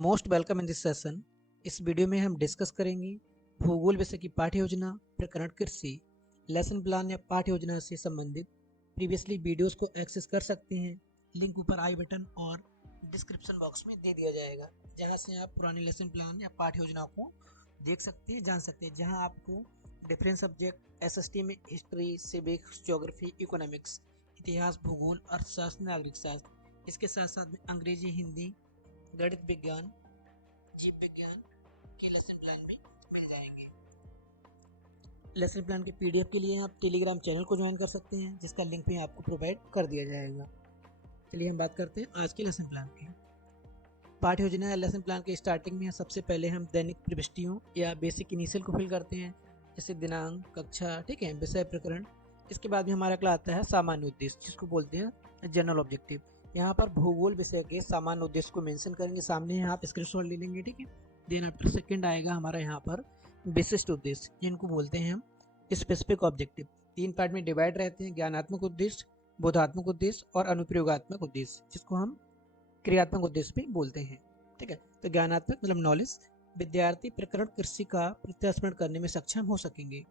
Most welcome in this session. इस video में हम डिस्कस करेंगे भूगोल विषय की पाठ्य योजना प्रकरण कृषि। लेसन प्लान या पाठ्य योजना से संबंधित प्रीवियसली वीडियोस को एक्सेस कर सकते हैं। लिंक ऊपर आई बटन और डिस्क्रिप्शन बॉक्स में दे दिया जाएगा, जहां से आप पुराने लेसन प्लान या पाठ्य योजना को देख सकते हैं, जान सकते हैं। जहां आपको डिफरेंट सब्जेक्ट एसएसटी में हिस्ट्री, सिविक्स, ज्योग्राफी, इकोनॉमिक्स, इतिहास, भूगोल, अर्थशास्त्र, नागरिक शास्त्र, इसके साथ साथ में अंग्रेजी, हिंदी, गणित विज्ञान, जीव विज्ञान के लेसन प्लान भी मिल जाएंगे। लेसन प्लान के पीडीएफ के लिए आप टेलीग्राम चैनल को ज्वाइन कर सकते हैं, जिसका लिंक भी आपको प्रोवाइड कर दिया जाएगा। चलिए हम बात करते हैं आज के लेसन प्लान की। पाठ्य योजना या लेसन प्लान के स्टार्टिंग में सबसे पहले हम दैनिक प्रविष्टियों या बेसिक इनिशियल को फिल करते हैं, जैसे दिनांक, कक्षा, ठीक है, विषय, प्रकरण। इसके बाद में हमारा अगला आता है सामान्य उद्देश्य, जिसको बोलते हैं जनरल ऑब्जेक्टिव। यहाँ पर भूगोल विषय के सामान्य उद्देश्य को मेंशन करेंगे, सामने यहाँ आप स्क्रीनशॉट ले लेंगे, ठीक है। देन आफ्टर सेकंड आएगा हमारा यहाँ पर विशिष्ट उद्देश्य, जिनको बोलते हैं हम स्पेसिफिक ऑब्जेक्टिव। 3 पार्ट में डिवाइड रहते हैं, ज्ञानात्मक उद्देश्य, बोधात्मक उद्देश्य और अनुप्रयोगात्मक उद्देश्य, जिसको हम क्रियात्मक उद्देश्य भी बोलते हैं, ठीक है। तो ज्ञानात्मक मतलब नॉलेज, विद्यार्थी प्रकरण कृषि का प्रत्यास्मरण करने में सक्षम हो सकेंगे।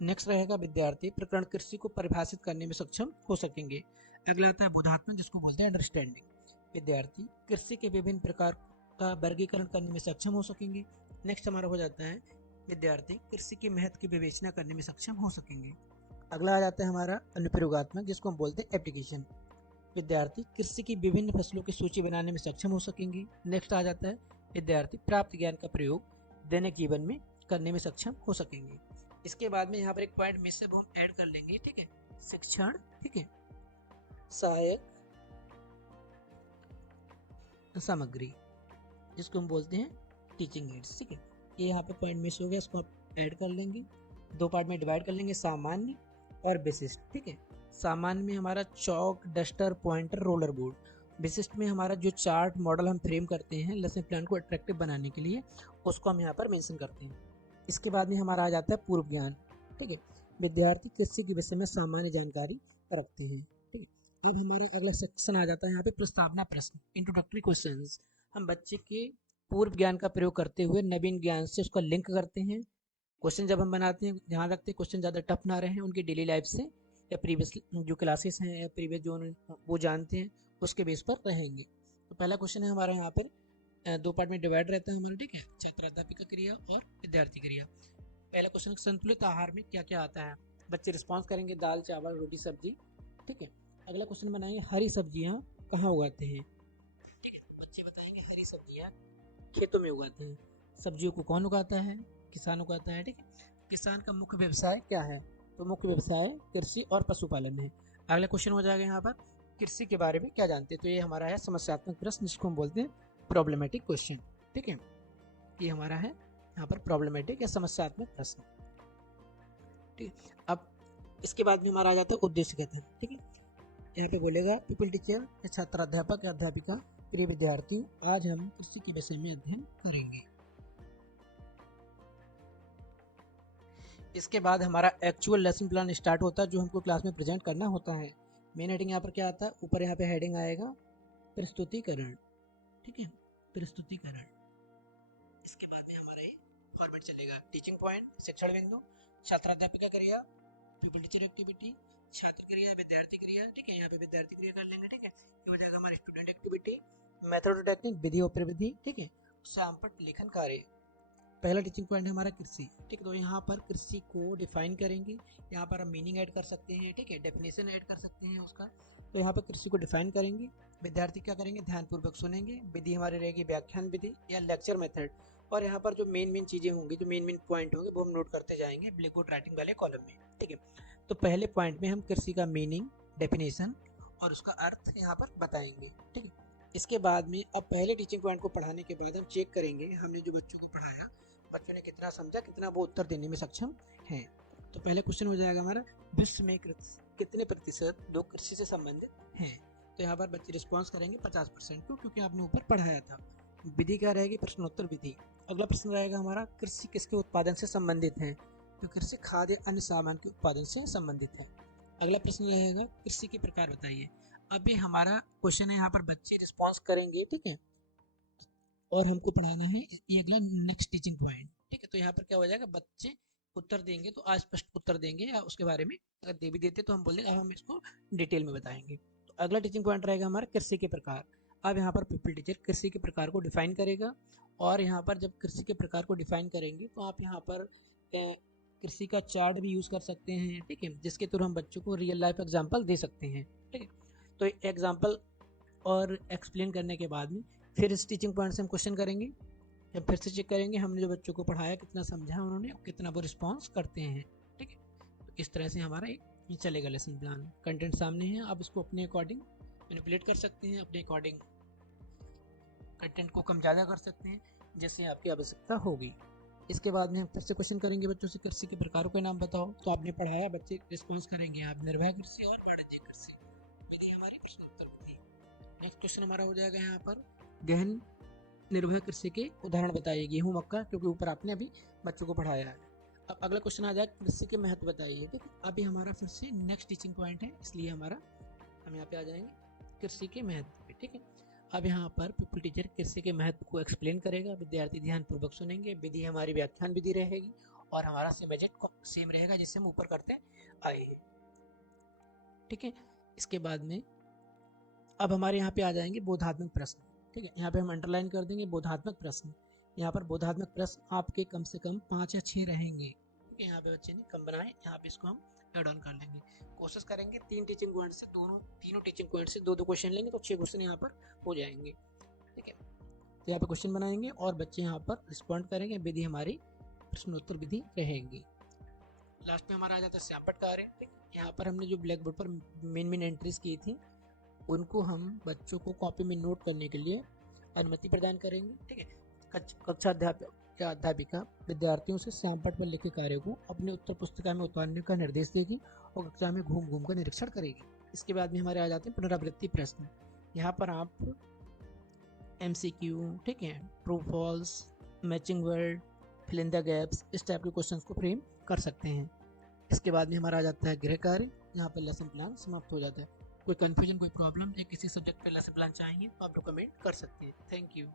नेक्स्ट रहेगा विद्यार्थी प्रकरण कृषि को परिभाषित करने में सक्षम हो सकेंगे। अगला आता है बोधात्मक, जिसको बोलते हैं अंडरस्टैंडिंग। विद्यार्थी कृषि के विभिन्न प्रकार का वर्गीकरण करने में सक्षम हो सकेंगे। नेक्स्ट हमारा हो जाता है विद्यार्थी कृषि के महत्व की विवेचना करने में सक्षम हो सकेंगे। अगला आ जाता है हमारा अनुप्रयोगात्मक, जिसको हम बोलते हैं एप्लीकेशन। विद्यार्थी कृषि की विभिन्न फसलों की सूची बनाने में सक्षम हो सकेंगे। नेक्स्ट आ जाता है विद्यार्थी प्राप्त ज्ञान का प्रयोग दैनिक जीवन में करने में सक्षम हो सकेंगे। इसके बाद में यहाँ पर एक पॉइंट में से हम ऐड कर लेंगे, ठीक है, शिक्षण, ठीक है, सहायक सामग्री, जिसको हम बोलते हैं टीचिंग एड्स, ठीक है। ये यहाँ पे पॉइंट मिस हो गया, इसको ऐड कर लेंगे। 2 पार्ट में डिवाइड कर लेंगे, सामान्य और विशिष्ट, ठीक है। सामान्य में हमारा चौक, डस्टर, पॉइंटर, रोलर बोर्ड। विशिष्ट में हमारा जो चार्ट मॉडल हम फ्रेम करते हैं लेसन प्लान को अट्रैक्टिव बनाने के लिए, उसको हम यहाँ पर मेंशन करते हैं। इसके बाद में हमारा आ जाता है पूर्व ज्ञान, ठीक है। विद्यार्थी कृषि के विषय में सामान्य जानकारी रखते हैं, ठीक है। अब हमारा अगला सेक्शन आ जाता है यहाँ पे प्रस्तावना प्रश्न, इंट्रोडक्टरी क्वेश्चंस। हम बच्चे के पूर्व ज्ञान का प्रयोग करते हुए नवीन ज्ञान से उसका लिंक करते हैं। क्वेश्चन जब हम बनाते हैं, ध्यान रखते हैं क्वेश्चन ज़्यादा टफ ना रहे हैं, उनकी डेली लाइफ से या प्रीवियस जो क्लासेस हैं या प्रीवियस जो वो जानते हैं उसके बेस पर रहेंगे। तो पहला क्वेश्चन है हमारा यहाँ पर 2 पार्ट में डिवाइड रहता है हमारा, ठीक है, छात्र अध्यापिका क्रिया और विद्यार्थी क्रिया। पहला क्वेश्चन, संतुलित आहार में क्या क्या आता है। बच्चे रिस्पॉन्स करेंगे दाल, चावल, रोटी, सब्जी, ठीक है। अगला क्वेश्चन बनाएंगे हरी सब्जियाँ कहाँ उगाते हैं, ठीक है। बच्चे बताएंगे हरी सब्जियाँ खेतों में उगाते हैं। सब्जियों को कौन उगाता है, किसान उगाता है, ठीक है। किसान का मुख्य व्यवसाय क्या है, तो मुख्य व्यवसाय कृषि और पशुपालन है। अगला क्वेश्चन हो जाएगा यहाँ पर कृषि के बारे में क्या जानते हैं, तो ये हमारा है समस्यात्मक प्रश्न, जिसको हम बोलते हैं प्रॉब्लमेटिक क्वेश्चन, ठीक है। ये हमारा है यहाँ पर प्रॉब्लमेटिक या समस्यात्मक प्रश्न, ठीक है। अब इसके बाद में हमारा आ जाता है उद्देश्य कथन, ठीक है। यहाँ पे बोलेगा पीपल टीचर या छात्र अध्यापक या अध्यापिका, प्रिय विद्यार्थियों, आज हम कृषि के विषय में अध्ययन करेंगे। इसके बाद हमारा एक्चुअल लेसन प्लान स्टार्ट होता है, जो हमको क्लास में प्रेजेंट करना होता है। मेन हेडिंग यहाँ पर क्या आता है, ऊपर यहाँ पे हेडिंग आएगा प्रस्तुतिकरण, ठीक है, प्रस्तुतिकरण। इसके बाद में हमारे फॉर्मेट चलेगा टीचिंग पॉइंट, शिक्षण बिंदु, छात्र अध्यापिका क्रिया, पीपल टीचर एक्टिविटी, छात्र क्रिया, विद्यार्थी क्रिया, ठीक है। यहाँ पे विद्यार्थी क्रिया कर लेंगे, ठीक है। ये हो जाएगा हमारी स्टूडेंट एक्टिविटी, मेथड और टेक्निक, विधि और प्रविधि, ठीक है, शामपट लेखन कार्य। पहला टीचिंग पॉइंट है हमारा कृषि, ठीक है। तो यहाँ पर कृषि को डिफाइन करेंगे, यहाँ पर हम मीनिंग ऐड कर सकते हैं, ठीक है, डेफिनेशन ऐड कर सकते हैं उसका। तो यहाँ पर कृषि को डिफाइन करेंगे। विद्यार्थी क्या करेंगे, ध्यानपूर्वक सुनेंगे। विधि हमारी रहेगी व्याख्यान विधि या लेक्चर मेथड। और यहाँ पर जो मेन चीजें होंगी, जो मेन पॉइंट होंगे, वो हम नोट करते जाएंगे ब्लैक बोर्ड राइटिंग वाले कॉलम में, ठीक है। तो पहले पॉइंट में हम कृषि का मीनिंग, डेफिनेशन और उसका अर्थ यहाँ पर बताएंगे, ठीक है। इसके बाद में अब पहले टीचिंग पॉइंट को पढ़ाने के बाद हम चेक करेंगे हमने जो बच्चों को पढ़ाया, बच्चों ने कितना समझा, कितना वो उत्तर देने में सक्षम हैं। तो पहला क्वेश्चन हो जाएगा हमारा, विश्व में कितने प्रतिशत लोग कृषि से संबंधित हैं। तो यहाँ पर बच्चे रिस्पॉन्स करेंगे 50% को, क्योंकि आपने ऊपर पढ़ाया था। विधि क्या रहेगी, प्रश्नोत्तर विधि। अगला प्रश्न रहेगा हमारा, कृषि किसके उत्पादन से संबंधित है, तो कृषि खाद्य अन्य सामान के उत्पादन से संबंधित है। अगला प्रश्न रहेगा कृषि के प्रकार बताइए। अभी हमारा क्वेश्चन है, यहाँ पर बच्चे रिस्पॉन्स करेंगे, ठीक है। और हमको पढ़ाना है ये अगला नेक्स्ट टीचिंग पॉइंट। ठीक है, तो यहाँ पर क्या हो जाएगा, बच्चे उत्तर देंगे तो अस्पष्ट उत्तर देंगे, या उसके बारे में अगर दे भी देते तो हम बोल देंगे अब हम इसको डिटेल में बताएंगे। तो अगला टीचिंग पॉइंट रहेगा हमारा कृषि के प्रकार। अब यहाँ पर पीपल टीचर कृषि के प्रकार को डिफाइन करेगा, और यहाँ पर जब कृषि के प्रकार को डिफाइन करेंगे तो आप यहाँ पर कृषि का चार्ट भी यूज़ कर सकते हैं। ठीक है, जिसके थ्रू हम बच्चों को रियल लाइफ एग्जाम्पल दे सकते हैं। ठीक है, तो एग्जाम्पल और एक्सप्लेन करने के बाद में फिर इस टीचिंग पॉइंट से हम क्वेश्चन करेंगे, या फिर से चेक करेंगे हमने जो बच्चों को पढ़ाया कितना समझा उन्होंने, कितना वो रिस्पॉन्स करते हैं। ठीक है, तो इस तरह से हमारा ये चलेगा लेसन प्लान। कंटेंट सामने है, आप इसको अपने अकॉर्डिंग मैनिपुलेट कर सकते हैं, अपने अकॉर्डिंग कंटेंट को कम ज़्यादा कर सकते हैं जैसे आपकी आवश्यकता होगी। इसके बाद में हम फिर से क्वेश्चन करेंगे बच्चों से, कृषि के प्रकारों के नाम बताओ। तो आपने पढ़ाया, बच्चे रिस्पॉन्स करेंगे आप निर्वाह कृषि और वाणिज्यिक कृषि। विधि हमारी प्रश्नोत्तर विधि। नेक्स्ट क्वेश्चन हमारा हो जाएगा यहाँ पर गहन निर्वाह कृषि के उदाहरण बताइए, गेहूं मक्का, क्योंकि ऊपर आपने अभी बच्चों को पढ़ाया है। अब अगला क्वेश्चन आ जाए कृषि के महत्व बताइए। ठीक है, अभी हमारा फिर से नेक्स्ट टीचिंग पॉइंट है, इसलिए हम यहाँ पे आ जाएंगे कृषि के महत्व पे। ठीक है, अब यहाँ पर पीपल टीचर कृषि के महत्व को एक्सप्लेन करेगा, विद्यार्थी ध्यानपूर्वक सुनेंगे। विधि हमारी व्याख्यान विधि रहेगी, और हमारा सेम रहेगा जिससे हम ऊपर करते आए। ठीक है, इसके बाद में अब हमारे यहाँ पे आ जाएंगे बोधात्मक प्रश्न। ठीक है, यहाँ पे हम अंडरलाइन कर देंगे बोधात्मक प्रश्न। यहाँ पर बोधात्मक प्रश्न आपके कम से कम 5 या 6 रहेंगे। ठीक है, यहाँ पे बच्चे ने कम बनाए, यहाँ पे इसको हम ऐड ऑन कर लेंगे। कोशिश करेंगे तीनों टीचिंग पॉइंट से 2-2 क्वेश्चन लेंगे तो 6 क्वेश्चन यहाँ पर हो जाएंगे। ठीक है, तो यहाँ पे क्वेश्चन बनाएंगे और बच्चे यहाँ पर रिस्पॉन्ड करेंगे। विधि हमारी प्रश्नोत्तर विधि रहेगी। लास्ट में हमारा आ जाता है श्यामपट्ट कार्य। यहाँ पर हमने जो ब्लैक बोर्ड पर मेन एंट्रीज की थी उनको हम बच्चों को कॉपी में नोट करने के लिए अनुमति प्रदान करेंगे। ठीक है, कक्षा अध्यापक या अध्यापिका विद्यार्थियों से श्यामपट्ट पर लिखे कार्य को अपने उत्तर पुस्तिका में उतारने का निर्देश देगी और कक्षा में घूम घूम कर निरीक्षण करेगी। इसके बाद में हमारे आ जाते हैं पुनरावृत्ति प्रश्न। यहाँ पर आप MCQ, ठीक है, true false, matching word, fill in the gaps, इस टाइप के क्वेश्चंस को फ्रेम कर सकते हैं। इसके बाद में हमारा आ जाता है गृह कार्य। यहाँ पर लेसन प्लान समाप्त हो जाता है। कोई कन्फ्यूजन, कोई प्रॉब्लम या किसी सब्जेक्ट पे लेसन प्लान चाहिए तो आप कमेंट कर सकते हैं। Thank you.